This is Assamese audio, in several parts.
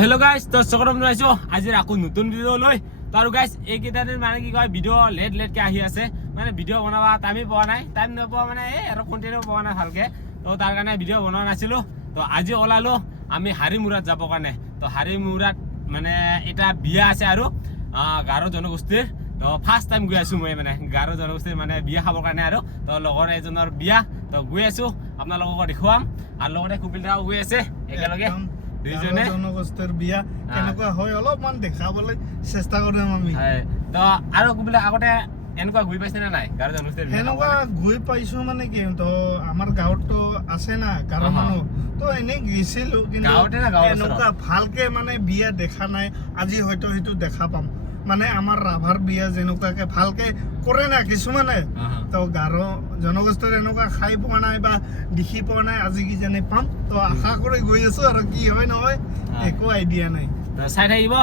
Hello guys, তো সকলম নাইছো আজি আকৌ নতুন ভিডিও লৈ তাৰু গাইস এই কেইটাদিন মানে কি কয় ভিডিও লেট কে আহি আছে মানে ভিডিও বনাবা টাইমই পোৱা নাই টাইম নপোৱা মানে এই আৰু কন্টেন্ট পোৱা নাই ভালকে তো তাৰ কাৰণে ভিডিও বনোৱা নাছিলো তো আজি ওলালো আমি হাৰিমুৰাত যাব কাৰণে তো হাৰিমুৰাত মানে এটা বিয়া আছে আৰু গাৰো জনগোষ্ঠীৰ তো ফাৰ্স্ট টাইম গৈ আছো মই মানে গাৰো জনগোষ্ঠীৰ মানে বিয়া খাবৰ কাৰণে আৰু তো লগৰ এজনৰ বিয়া তো গৈ আছো আপোনালোকক দেখুৱাম আৰু লগতে কুপিলদাও গৈ আছে একেলগে দুইজনে জনগোষ্ঠীৰ বিয়া কেনেকুৱা হয় অলপমান দেখাবলৈ চেষ্টা কৰিম আমি তো আৰু কুপিলা আগতে এনেকুৱা গৈ পাইছে না নাই গাৰো জনগোষ্ঠীৰ বিয়া এনেকুৱা গৈ পাইছো মানে কি তো আমাৰ গাঁৱতো আছে না গাৰো মানুহ তো এনে গৈছিলো কিন্তু এনেকুৱা ভালকে মানে বিয়া দেখা নাই আজি হয়তো সেইটো দেখা পাম মানে আমাৰ ৰাভাৰ বিয়া যেনেকুৱাকে ভালকে কৰে না কিছুমানে তো গাৰো জনগোষ্ঠীৰ এনেকুৱা খাই পোৱা নাই বা দেখি পোৱা নাই আজি কি জানি পাম তো আশা কৰি গৈ আছো আৰু কি হয় নহয় একো আইডিয়া নাই তো চাই থাকিব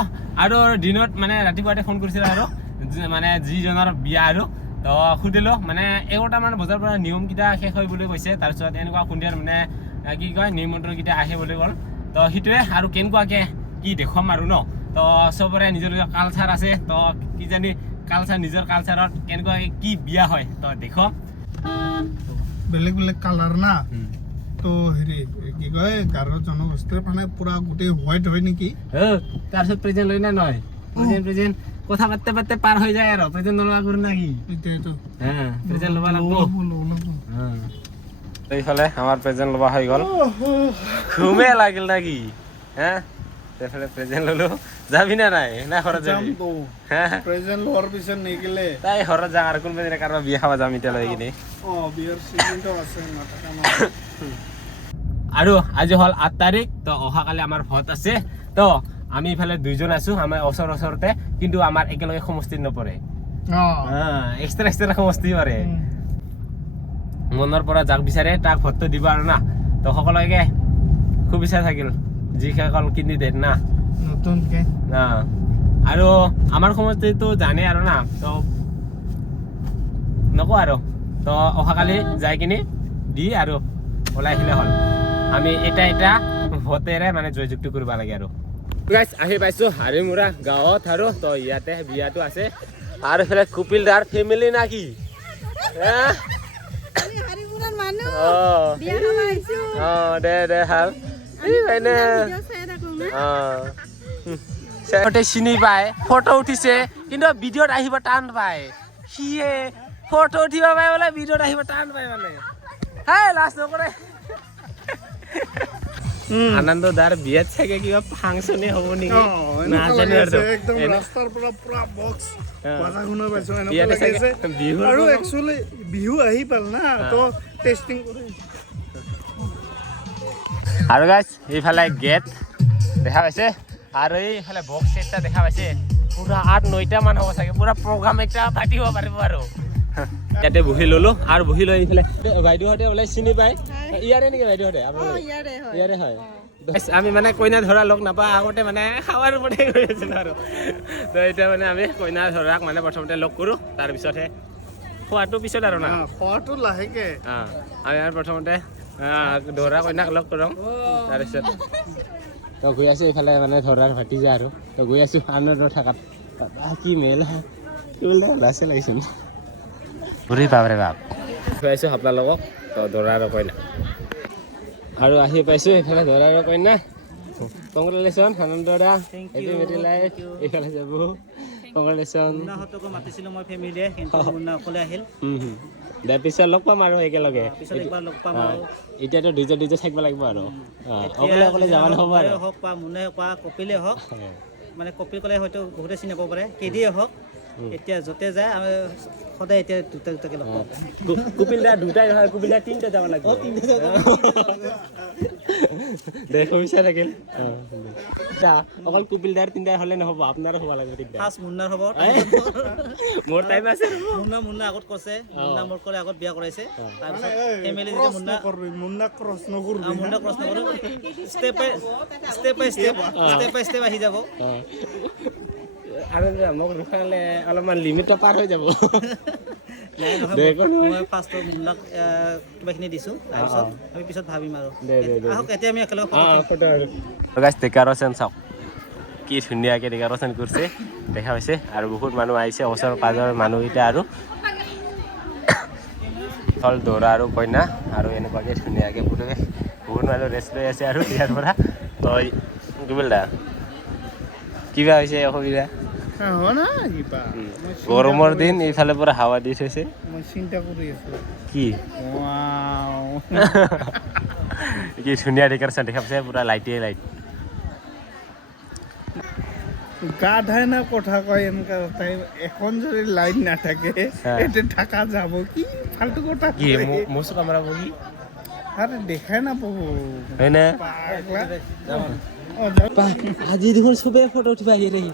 আৰু দিনত মানে ৰাতিপুৱাতে ফোন কৰিছিল আৰু মানে যিজনৰ বিয়া আৰু তো সুধিলো মানে 11টা মান বজাৰ পৰা নিয়ম কিটা শেষ হয় বুলি কৈছে তাৰপিছত এনেকুৱা সন্ধিয়াৰ মানে কি কয় নিমন্ত্ৰণ কিটা আহে বুলি ক'ল তো সেইটোৱে আৰু কেনেকুৱাকে কি দেখুৱাম আৰু ন তো সবৰে নিজৰ নিজৰ কালচাৰ আছে তো কি জানি কালচাৰ নিজৰ কালচাৰত কেনেকুৱাকে কি বিয়া হয় তো দেখুৱাম বেলেগ বেলেগ কালাৰ না তো হেৰি কি কয় গাৰো জনগোষ্ঠীৰ মানে পুৰা গোটেই হোৱাইট হয় নেকি তাৰপিছত প্ৰেজেন্ট লৈ না নহয় প্ৰেজেন্ট কথা পাতে পাৰ হৈ যায় আৰু প্ৰেজেন্ট লবা কৰো না কি এতিয়াতো প্ৰেজেন্ট লবা লাগব এইফালে আমাৰ প্ৰেজেন্ট লবা হৈ গল ঘুমে লাগিল নাকি এইফালে প্ৰেজেন্ট ললো যাবি না নাই না ঘৰত যাবি প্ৰেজেন্ট লোৱাৰ পিছত নিগিলে তাই ঘৰত যা আৰু কোনবা দিনা কাৰোবাৰ বিয়া খাব যাম এতিয়া লৈ কিনে বিয়াৰ চিজনটো আছে নাথাকা আৰু আজি হল 8 তাৰিখ তো অহাকালি আমাৰ ভোট আছে তো আমি ইফালে দুইজন আছো আমাৰ ওচৰতে কিন্তু আমাৰ একেলগে সমষ্টিত নপৰে এক্সট্ৰা সমষ্টি পৰে মনৰ পৰা যাক বিচাৰে তাক ভোটটো দিব আৰু না তো সকলোকে খুব ইচ্ছা থাকিল যিসকল কেণ্ডিডেট না নতুনকে আৰু আমাৰ সমষ্টিটো জানে আৰু না তো নকওঁ আৰু তো অহাকালি যাই কিনে দি আৰু ওলাই আহিলে হ'ল আমি এটা ভোটেৰে মানে জয়যুক্তি কৰিব লাগে আৰু গাইস আহি পাইছো হাৰিমুৰা গাঁৱত আৰু তো ইয়াতে বিয়াটো আছে আৰু এফালে কুপিলদাৰ ফেমিলি না কি হাৰিমুৰাৰ মানুহ বিয়া খাব আহিছো দে ভাল চিনি পায় ফটো উঠিছে কিন্তু ভিডিঅ'ত আহিব টান পায় সিয়ে ফটো উঠিব পায় বোলে ভিডিঅ'ত আহিব টান পায় মানে লাজ নকৰে আনন্দদাৰ বিয়াত চাগে কিবা ফাংচনে হ'ব নেকি একদম ৰাস্তাৰ পৰা পুৰা বক্স বাজা শুনা পাইছো এনেকুৱা লাগিছে আৰু একচুয়ালি বিহু আহি পাল না তো টেস্টিং কৰি আৰু গাইস এইফালে গেট দেখা পাইছে আৰু এইফালে বক্স এটা দেখা পাইছে পুৰা 8-9টা মান হ'ব চাগে পুৰা প্ৰগ্ৰাম একটা পাতিব পাৰিব আৰু ইয়াতে বহি ললো আৰু বহি লৈ এইফালে বাইদেউহঁতে ওলাই চিনি পায় ইয়াৰে নেকি বাইদেউহঁতে ইয়াৰে হয় আমি মানে কইনা ধৰা লগ নাপাওঁ আগতে মানে খাৱাৰ ওপৰতে গৈ আছিলো আৰু তো এতিয়া মানে আমি কইনা ধৰাক মানে প্ৰথমতে লগ কৰোঁ তাৰপিছতহে খোৱাটো পিছত আৰু না খোৱাটো লাহেকে আমি প্ৰথমতে ধৰা কইনাক লগ কৰোঁ তাৰপিছত তো গৈ আছোঁ এইফালে মানে ধৰাৰ ভাটিজা আৰু তো গৈ আছোঁ আনন্দ থাকাত কি মেল কি বোলে লাচে লাগিছোন ঘূৰি বাপৰে বাপ গৈ আছোঁ আপোনালোকক তো ধৰাৰ কইনা আৰু আহি পাইছোঁ এইফালে ধৰাৰ কইনা কংগ্ৰেচুলেশ্যন আনন্দ দা হেপী মেৰি লাইফ এইফালে যাব কংগ্ৰেচুলেশ্যন মুন্নাহঁতকো মাতিছিলোঁ মই ফেমিলিয়ে কিন্তু মুন্না অকলে আহিল দে পিছত লগ পাম আৰু একেলগে পিছত একবাৰ লগ পাম আৰু এতিয়াতো দুইজন থাকিব লাগিব আৰু অকলে যাব নহ'ব আৰু হওক বা মুন্নাই হওক বা কপিলে হওক মানে কপিল ক'লে হয়তো বহুতে চিনি পাব পাৰে কেডিয়ে হওক এতিয়া য'তে যায় আমি সদায় এতিয়া দুটাকে লগ পাওঁ কুপিলদা দুটাই নহয় কুপিলদা 3টা যাব লাগিব দেখো বিচাৰ থাকিল অকল কুপিলদাৰ 3টাই হ'লে নহ'ব আপোনাৰো হ'ব লাগিব ফাৰ্ষ্ট মুন্নাৰ হ'ব মোৰ টাইম আছে মুন্না আগত কৈছে মুন্না মোৰ ক'লে আগত বিয়া কৰাইছে তাৰপিছত ফেমিলি যেতিয়া মুন্না ক্ৰছ নকৰো ষ্টেপ বাই ষ্টেপ আহি যাব আৰু মোক ৰখালে অলপমান লিমিট পাৰ হৈ যাব মই ফাৰ্ষ্ট মুন্নাক কিবাখিনি দিছোঁ তাৰপিছত আমি পিছত ভাবিম আৰু আহক এতিয়া আমি একেলগে গাইছ টেকাৰো চেন চাওক কি ধুনীয়াকৈ ডেক'ৰেশ্যন কৰিছে দেখা পাইছে আৰু বহুত মানুহ আহিছে ওচৰ পাঁজৰ মানুহকেইটা আৰু হ'ল দৰা আৰু কইনা আৰু এনেকুৱাকৈ ধুনীয়াকৈ পৰিৱেশ বহুত মানুহ ৰেষ্ট লৈ আছে আৰু ইয়াৰ পৰা তই কি বোলা কিবা হৈছে অসুবিধা গৰমৰ দিন এইফালে পৰা হাৱা দি থৈছে মই চিন্তা কৰি আছো কি কি ধুনীয়া ডেক'ৰেশ্যন দেখা পাইছে পুৰা লাইটে লাইট গা ধাই না কথা কয় এনেকা তাই এখন যদি লাইট নাথাকে এতে থাকা যাব কি ফালতু কথা কি মোচো কামৰা বহি আরে দেখাই না পাবো হয় না আজি দেখোন চবে ফটো উঠিব আহি ৰহি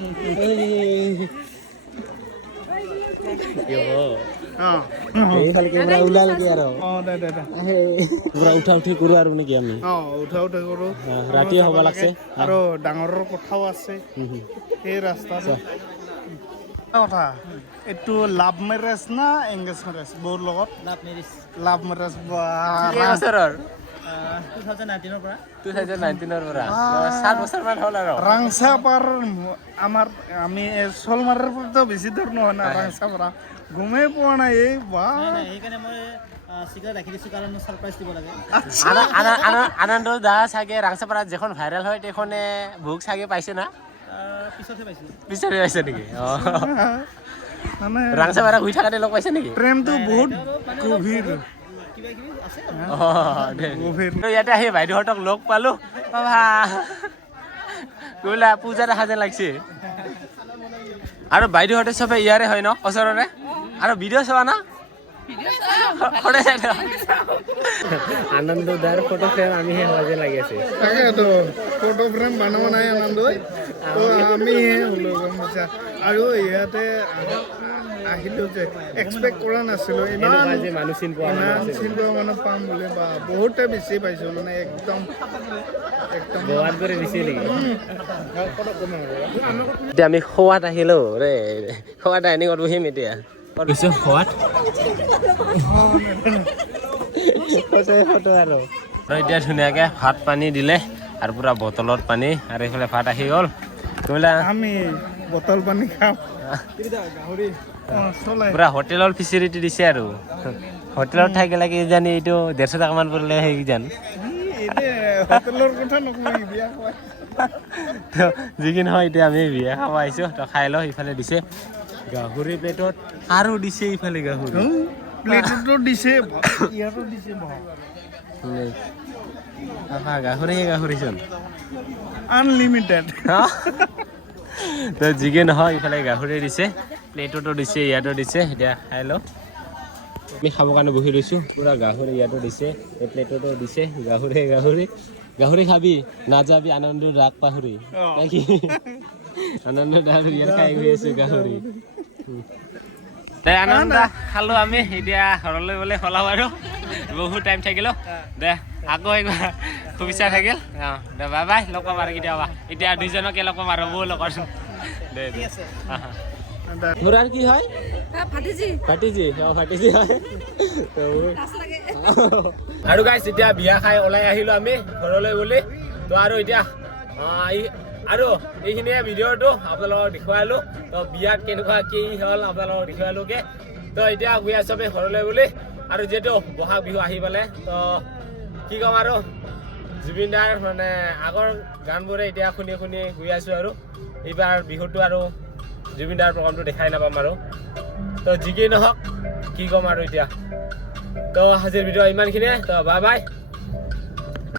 এইফালে কেমেৰা ওলালকে আৰু পুৰা উঠা উঠি কৰোঁ আৰু নেকি আমি উঠা কৰো ৰাতি হ'ব লাগছে আৰু ডাঙৰৰ কথাও আছে এই ৰাস্তাটো কথা এইটো লাভ মেৰেজ না এংগেজ মেৰেজ বৌৰ লগত লাভ মেৰেজ বছৰৰ 2019 পৰা 2019 পৰা 7 বছৰমান হ'ল আৰু ৰাংচাপাৰ আমাৰ আমি শোলমাৰৰ পৰাতো বেছি দূৰ নহয় না ৰাংচাপাৰা গমেই পোৱা নাই এই সেইকাৰণে মই চিক্ৰেট ৰাখি দিছোঁ কাৰণ ছাৰপ্ৰাইজ দিব লাগে আনন্দ দা চাগে ৰাংচাপাৰাত যিখন ভাইৰেল হয় সেইখনে ভোগ চাগে পাইছে না পিছতহে পাইছোঁ পিছতে পাইছে নেকি মানে ৰাংচাপাৰা ঘূৰি থাকাতে লগ পাইছে নেকি প্ৰেমটো বহুত গভীৰ ইয়াতে আহি বাইদেউহঁতক লগ পালো বোলা পূজা দেখা যেন লাগছে আৰু বাইদেউহঁতে চবে ইয়াৰে হয় ন ওচৰৰে আৰু ভিডিঅ' চোৱা না আনন্দ দাৰ ফটো ফ্ৰেম আমিহে হোৱা যেন লাগি আছে তাকেতো ফটো ফ্ৰেম বনাব নাই আনন্দই তো আমিহে হ'লো গম পাইছা আৰু ইয়াতে আহিলো যে এক্সপেক্ট কৰা নাছিলোঁ ইমান মানুহ চিন পোৱা মানুহ পাম বুলি বা বহুতে বেছি পাইছোঁ মানে একদম কৰি দিছে নেকি এতিয়া আমি খোৱাত আহিলো ৰে খোৱাত আহি ক'ত বহিম এতিয়া কৈছোঁ খোৱাত ফটো আৰু এতিয়া ধুনীয়াকৈ ভাত পানী দিলে আৰু পুৰা বটলত পানী আৰু এইফালে ভাত আহি গ'ল আমি বটল পানী খাওঁ পুৰা হোটেলৰ ফেচিলিটি দিছে আৰু হোটেলত থাকিলে কি জানি এইটো 150 টকামান পৰিলে সেই কিজান হোটেলৰ কথা নকবি বিয়া খোৱাই যি কি নহয় এতিয়া আমি বিয়া খাব আহিছোঁ তো খাই লওঁ ইফালে দিছে গাহৰি প্লেটত আৰু দিছে ইফালে গাহৰি প্লেটতো দিছে ইয়াতো দিছে গাহৰিচোন আনলিমিটেড তো যিকি নহয় ইফালে গাহৰি দিছে প্লেটতো দিছে ইয়াতো দিছে এতিয়া খাই লওঁ আমি খাবৰ কাৰণে বহি লৈছোঁ পুৰা গাহৰি ইয়াতো দিছে এই প্লেটতো দিছে গাহৰি খাবি নাযাবি আনন্দ ৰাগ পাহৰি কি আনন্দ দাৰ ইয়াত খাই গৈ আছোঁ গাহৰি আনন্দ খালোঁ আমি এতিয়া ঘৰলৈ গ'লে খলাওঁ আৰু বহুত টাইম থাকিলোঁ দে আকৌ একবাৰ শুভেচ্ছা থাকিল দে বাই বাই লগ পাম আৰু কেতিয়াবা এতিয়া দুইজনকে লগ পাম আৰু বৌ লগৰচোন দে মোৰ আৰু কি হয় ফাটিজি হয় আৰু গাইছ এতিয়া বিয়া খাই ওলাই আহিলোঁ আমি ঘৰলৈ বুলি তো আৰু এতিয়া আৰু এইখিনিয়ে ভিডিঅ'টো আপোনালোকক দেখুৱালোঁ তো বিয়াত কেনেকুৱা কি হ'ল আপোনালোকক দেখুৱালোঁগৈ তো এতিয়া গৈ আছোঁ আমি ঘৰলৈ বুলি আৰু যিহেতু বহাগ বিহু আহি পালে তো কি ক'ম আৰু জুবিন দাৰ মানে আগৰ গানবোৰে এতিয়া শুনি গৈ আছোঁ আৰু এইবাৰ বিহুটো আৰু জুবিন দাৰ প্ৰগ্ৰামটো দেখাই নাপাম আৰু তো যি কি নহওক কি ক'ম আৰু এতিয়া তো আজিৰ ভিডিঅ' ইমানখিনিয়ে তো বাই বাই